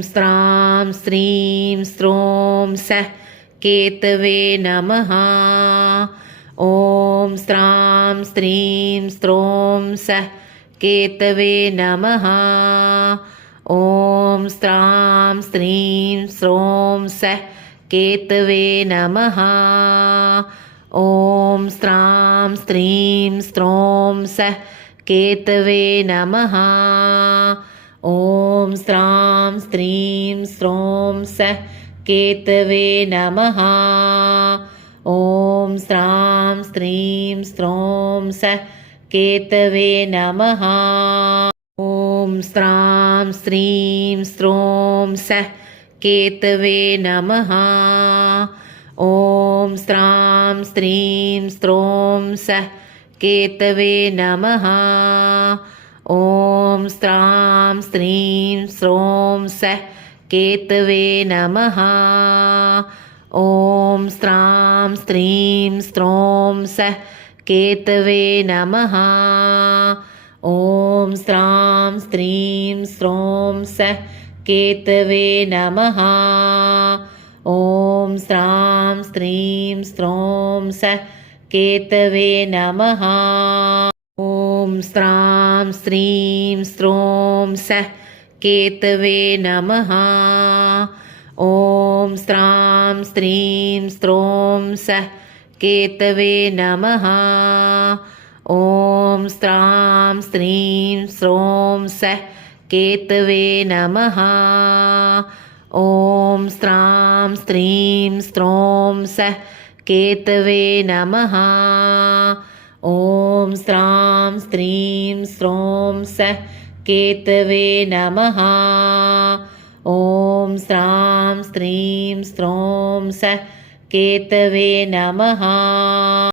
स्त्रां स्त्रीं स्त्रों सः केतवे नमः। ॐ स्त्रां स्त्रीं स्त्रों सः केतवे नमः। ॐ स्त्रां स्त्रीं स्त्रों सः केतवे नमः। ॐ स्त्रां स्त्रीं स्त्रों सः केतवे नमः। ॐ स्त्रां स्त्रीं स्त्रों सः केतवे नमः। ॐ स्त्रां स्त्रीं स्त्रों सः केतवे नमः। ॐ स्त्रां स्त्रीं स्त्रों सः केतवे नमः। ॐ स्त्रां स्त्रीं स्त्रों सः केतवे नमः। ॐ स्त्रां स्त्रीं स्त्रों सः केतवे नमः। ॐ स्त्रां स्त्रीं स्त्रों सः केतवे नमः। ॐ स्त्रां स्त्रीं स्त्रों सः केतवे नमः। ॐ स्त्रां स्त्रीं स्त्रों सः केतवे नमः। ॐ स्त्रां स्त्रीं स्त्रों सः केतवे नमः। ॐ स्त्रां स्त्रीं स्त्रों सः केतवे नमः। ॐ स्त्रां स्त्रीं स्त्रों सः केतवे नमः। ॐ स्त्रां स्त्रीं स्त्रों सः केतवे नमः। ॐ स्त्रां स्त्रीं स्त्रों सः केतवे नमः। ॐ स्त्रां स्त्रीं स्त्रों सः केतवे नमः।